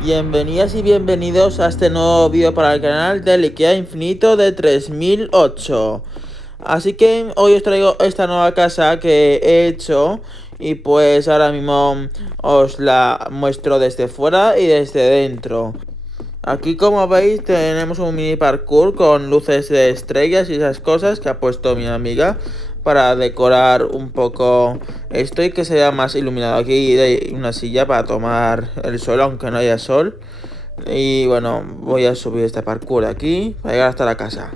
Bienvenidas y bienvenidos a este nuevo vídeo para el canal del Ikea Infinito de 3008. Así que hoy os traigo esta nueva casa que he hecho y pues ahora mismo os la muestro desde fuera y desde dentro. Aquí, como veis, tenemos un mini parkour con luces de estrellas y esas cosas que ha puesto mi amiga para decorar un poco esto y que sea más iluminado. Aquí hay una silla para tomar el sol, aunque no haya sol. Y bueno, voy a subir este parkour aquí para llegar hasta la casa.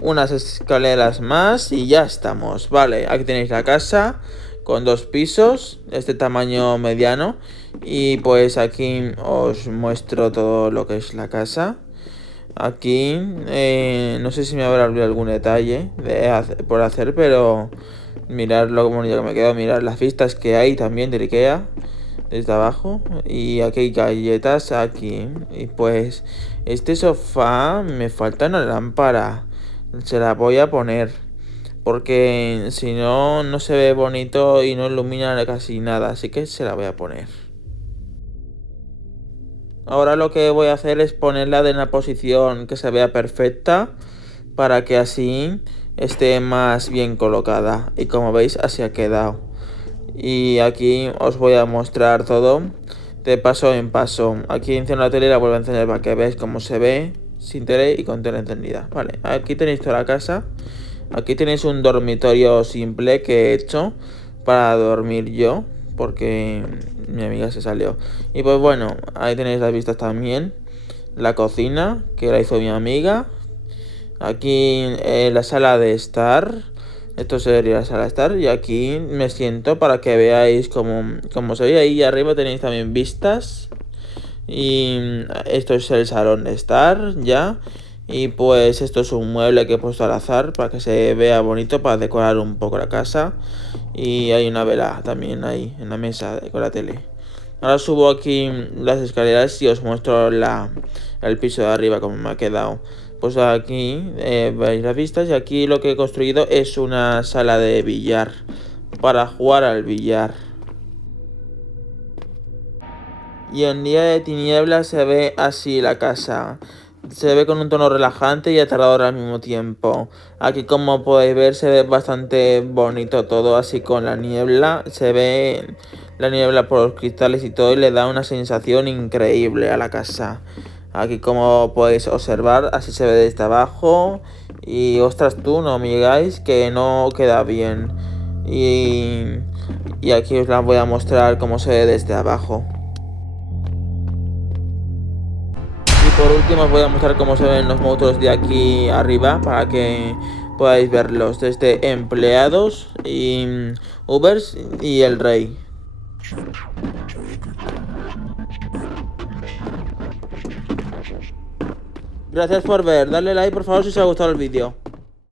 Unas escaleras más y ya estamos. Vale, aquí tenéis la casa con 2 pisos, este tamaño mediano. Y pues aquí os muestro todo lo que es la casa. Aquí, no sé si me habrá olvidado algún detalle por hacer, pero mirar lo bonito que me quedo, mirar las vistas que hay también de Ikea desde abajo. Y aquí hay galletas aquí. Y pues este sofá me falta una lámpara. Se la voy a poner. Porque si no, no se ve bonito y no ilumina casi nada. Así que se la voy a poner. Ahora lo que voy a hacer es ponerla en una posición que se vea perfecta. Para que así esté más bien colocada. Y como veis, así ha quedado. Y aquí os voy a mostrar todo de paso en paso. Aquí enciendo la tele y la vuelvo a encender para que veáis cómo se ve sin tele y con tele encendida. Vale, aquí tenéis toda la casa. Aquí tenéis un dormitorio simple que he hecho para dormir yo, porque mi amiga se salió. Y pues bueno, ahí tenéis las vistas también. La cocina, que la hizo mi amiga. Aquí la sala de estar. Esto sería la sala de estar. Y aquí me siento para que veáis cómo se ve. Ahí arriba tenéis también vistas. Y esto es el salón de estar ya. Y pues esto es un mueble que he puesto al azar para que se vea bonito, para decorar un poco la casa. Y hay una vela también ahí en la mesa con la tele. Ahora subo aquí las escaleras y os muestro el piso de arriba como me ha quedado. Pues aquí veis las vistas y aquí lo que he construido es una sala de billar para jugar al billar. Y en día de tinieblas se ve así la casa. Se ve con un tono relajante y aterrador al mismo tiempo. Aquí, como podéis ver, se ve bastante bonito todo, así con la niebla. Se ve la niebla por los cristales y todo y le da una sensación increíble a la casa. Aquí, como podéis observar, así se ve desde abajo. Y ostras, tú no me digáis que no queda bien. Y aquí os la voy a mostrar cómo se ve desde abajo. Y por último os voy a mostrar cómo se ven los monstruos de aquí arriba para que podáis verlos desde empleados y Ubers y el rey. Gracias por ver, dale like por favor si os ha gustado el vídeo.